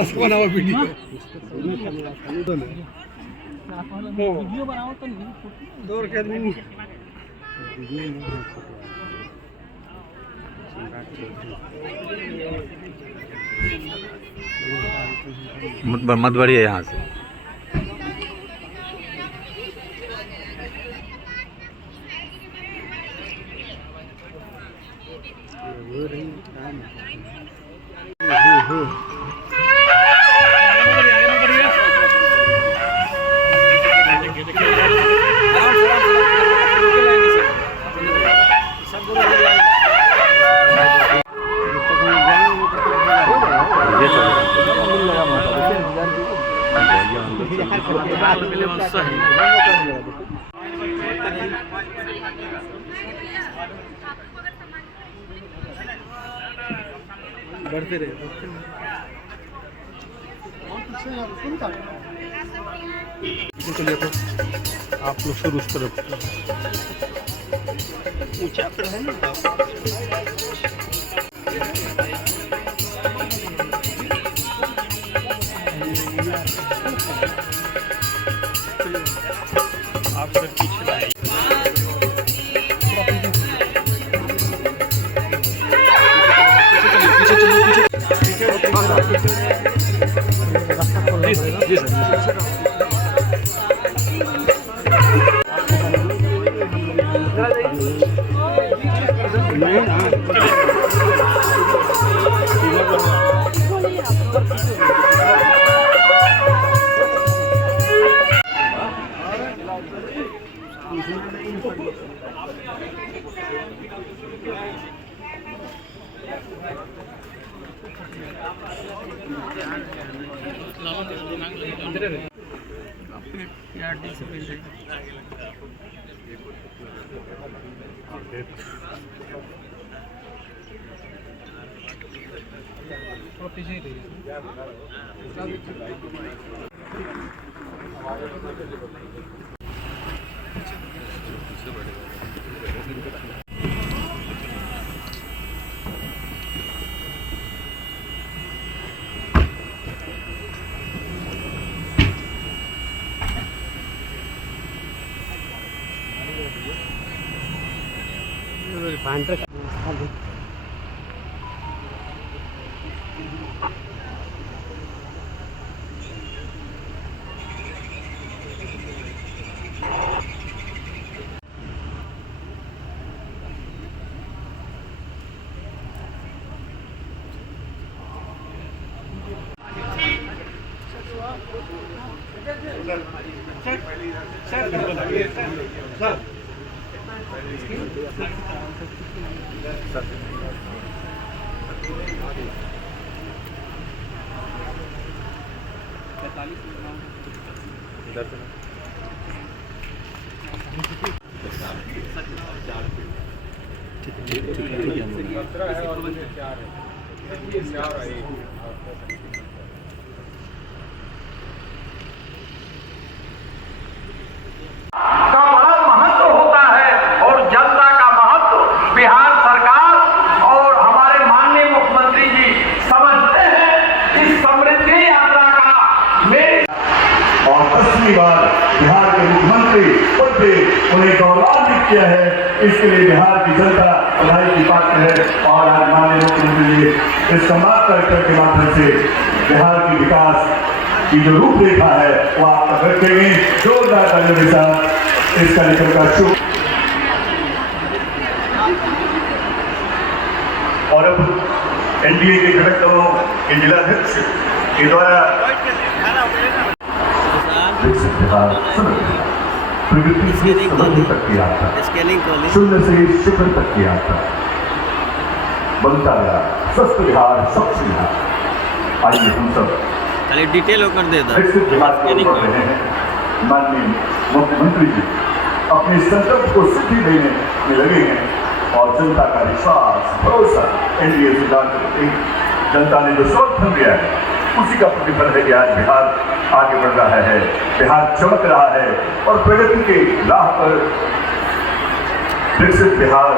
बनाओ video video बनाओ तो नहीं दौड़ के आदमी मत बढ़िए यहाँ से। बढ़ते रहे चलिए तो आप लोग शुरू उस तरफ ऊंचा पर है ना आप सर पीछे आए बिहार के मुख्यमंत्री खुद भी उन्हें गौरवान्वित किया है। इसके लिए बिहार की जनता बधाई की पात्र है और आज माननीय मुख्यमंत्री जी इस संवाद कार्यक्रम के माध्यम से बिहार की विकास की जो रूपरेखा है वो आप तक रखेंगे। जोरदार तालियों के साथ इस कार्यक्रम का शुभ और अब एनडीए के घटक दलों के जिलाध्यक्ष के द्वारा विकसित बिहार प्रगति से समृद्धि तक की यात्रा, शून्य से शिखर तक की यात्रा, बनता गया स्वस्थ बिहार, स्वच्छ बिहार। आइए हम सब खाली डिटेल होकर दे दो। विकसित बिहार को कर रहे हैं। माननीय मुख्यमंत्री जी अपने संकल्प को सिद्धि देने में लगे हैं और जनता का विश्वास, भरोसा एनडीए से जनता ने जो समर्थन दिया है उसी का प्रतिफल है कि आज बिहार आगे बढ़ रहा है, बिहार चमक रहा है और प्रगति के राह पर विकसित बिहार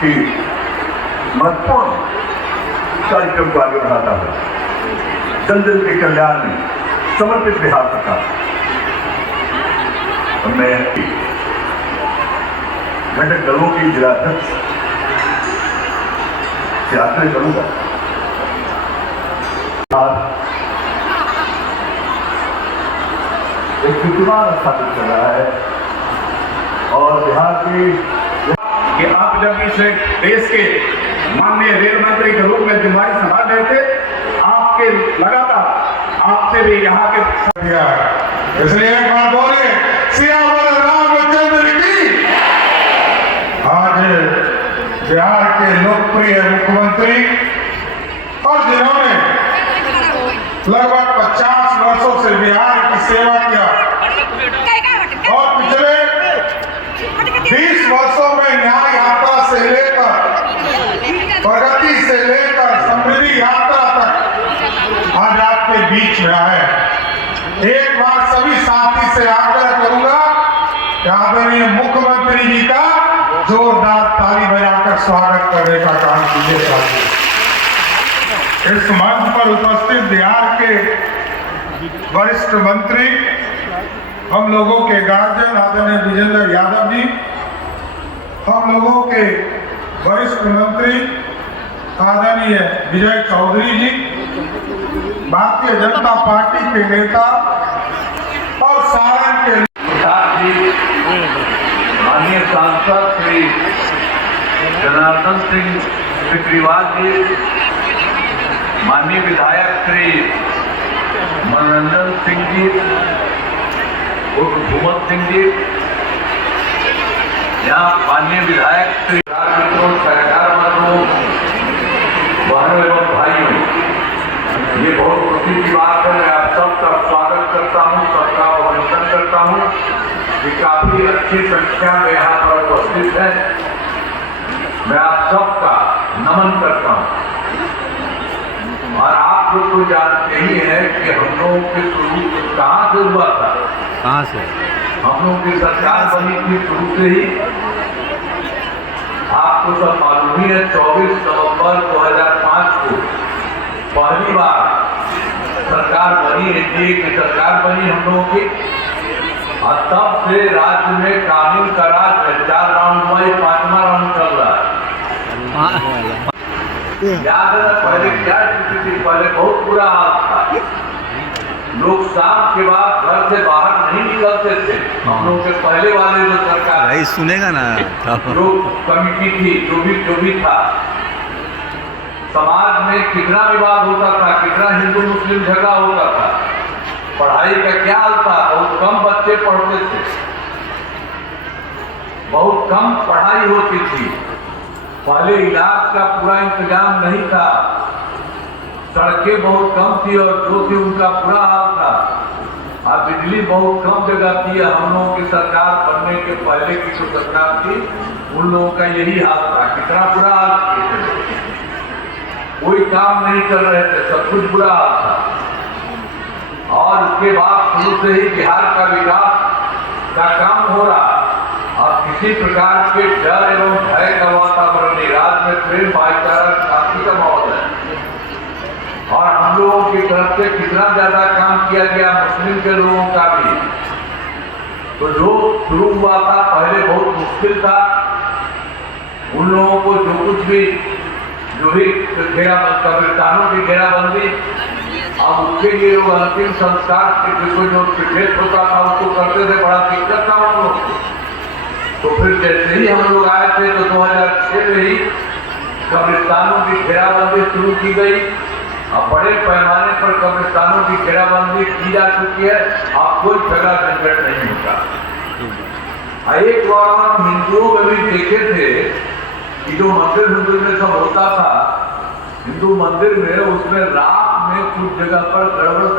की महत्वपूर्ण कार्यक्रम को आगे बढ़ाता है। जन जन के कल्याण में समर्पित बिहार सरकार। मैं घटक दलों की जिलाध्यक्ष से आग्रह करूंगा, एक कीर्तिमान स्थापित कर रहा है और बिहार की कि आप जब इस देश के माननीय रेल मंत्री के रूप में जिम्मेदारी संभाल रहे थे, आपके लगातार आपसे भी यहाँ के इसलिए एक बात बोले, सियावर रामचंद्र की। आज बिहार के लोकप्रिय मुख्यमंत्री और जिन्होंने लगभग 50 वर्षों से बिहार की सेवा किया और पिछले 20 वर्षों में न्याय यात्रा से लेकर प्रगति से लेकर समृद्धि यात्रा तक आज आपके बीच में आए। एक बार सभी साथी से आग्रह करूंगा कि आदरणीय मुख्यमंत्री जी का जोरदार ताली बजाकर स्वागत करने का काम कीजिए साथी। इस मंच पर उपस्थित बिहार के वरिष्ठ मंत्री, हम लोगों के गार्जियन आदरणीय विजेंद्र यादव जी, हम लोगों के वरिष्ठ मंत्री आदरणीय विजय चौधरी जी, भारतीय जनता पार्टी के नेता और सारण के माननीय सांसद श्री जनार्दन सिंह सिकरीवाल जी, माननीय विधायक श्री मनोरंजन सिंह जी उर्फ भूमत सिंह जी, यहाँ माननीय विधायक श्री मित्रों, सहकार बंधुओं, बहनों एवं भाइयों, ये बहुत खुशी की बात है। मैं आप सबका स्वागत करता हूँ, सबका अभिनंदन करता हूँ कि काफी अच्छी संख्या में यहाँ पर उपस्थित है। मैं आप सबका नमन करता हूँ और आप लोग तो जानते ही हैं कि हम लोगों के शुरू कहाँ से हुआ था। कहाँ से? हम लोगों की सरकार बनी थी शुरू से ही, आपको सब मालूम ही है। 24 नवंबर 2005 को पहली बार सरकार बनी, एनडीए की सरकार बनी हम लोगों की, और तब से राज्य में कानून का राज है। 4 राउंड हुआ, 5वां राउंड चल रहा है। याद है ना पहले क्या स्थिति थी? पहले बहुत बुरा हाल था, लोग शाम के बाद घर से बाहर नहीं निकलते थे। हम लोग के पहले वाले जो सरकार भाई सुनेगा ना, जो कमिटी थी, जो भी था, समाज में कितना विवाद होता था, कितना हिंदू मुस्लिम झगड़ा होता था। पढ़ाई का क्या हाल था? बहुत कम बच्चे पढ़ते थे, बहुत कम पढ़ाई होती थी। पहले इलाज का पूरा इंतजाम नहीं था, सड़कें बहुत कम थी और जो थी उनका बुरा हाल था, और बिजली बहुत कम जगह थी। हम लोगों की सरकार बनने के पहले की जो सरकार थी, उन लोगों का यही हाल था। कितना बुरा हाल किए थे, कोई काम नहीं कर रहे थे, सब कुछ बुरा हाल था। और उसके बाद शुरू से ही बिहार का विकास का काम हो रहा, और किसी प्रकार के डर एवं भय का वातावरण नहीं, राज्य में प्रेम भाईचारा शांति का माहौल है। और हम लोगों की तरफ से कितना ज्यादा काम किया गया, मुस्लिम के लोगों का भी। तो जो शुरू हुआ था पहले बहुत मुश्किल था, उन लोगों को जो कुछ भी जो भी कब्रिस्तानों की घेराबंदी, अब उसके लिए लोग अंतिम संस्कार के जो पिछेद होता था उसको करते थे, बड़ा दिक्कत था हम लोग को। तो फिर जैसे ही हम लोग आए थे तो 2006 में ही कब्रिस्तानों की घेराबंदी शुरू की गई। अब बड़े पैमाने पर कब्रिस्तानों की घेराबंदी की जा चुकी है, अब कोई झगड़ा झंझट नहीं होता। एक बार हम हिंदुओं में भी देखे थे कि जो मंदिर में सब होता था, हिंदू मंदिर में, उसमें रात में कुछ जगह पर गड़बड़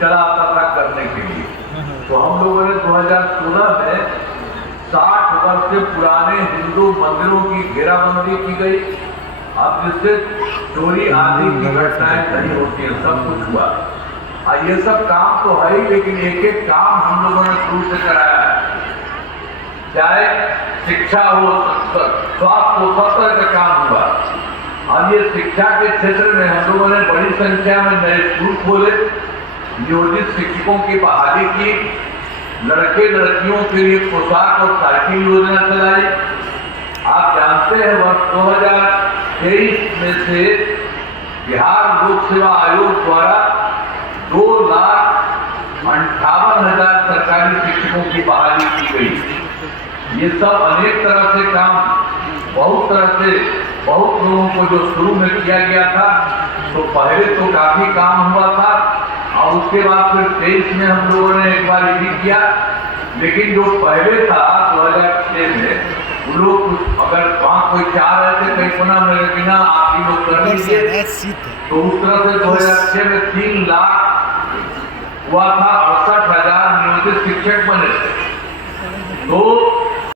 चला आता था करने के लिए। तो हम लोगों ने 2016 में 60 वर्ष से पुराने हिंदू मंदिरों की घेराबंदी की गई। अब जिससे चोरी आदि की घटनाएं नहीं होती है, सब कुछ हुआ। ये सब काम तो है ही, लेकिन एक एक काम हम लोगों ने शुरू से कराया है। चाहे शिक्षा हो, स्वास्थ्य हो, सब तरह का काम हुआ। अब ये शिक्षा के क्षेत्र में हम लोगों ने बड़ी संख्या में नए स्कूल खोले, नियोजित शिक्षकों की बहाली की, लड़के लड़कियों के लिए पोशाक और साइकिल योजना चलाई। आप जानते हैं वर्ष 2023 में से बिहार लोक सेवा आयोग द्वारा 2,58,000 सरकारी शिक्षकों की बहाली की गई। ये सब अनेक तरह से काम, बहुत लोगों को जो शुरू में किया गया था, तो पहले तो काफी काम हुआ था और उसके बाद फिर 23 में हम लोगों ने एक बार ये किया। लेकिन जो पहले था 2006 में, वो लोग कुछ अगर वहाँ कोई चाह रहे थे कहीं पुनः मेरे बिना आप ही लोग कर लीजिए, तो उस तरह से 2006 में 3 लाख हुआ था, 68,000 नियोजित शिक्षक बने थे।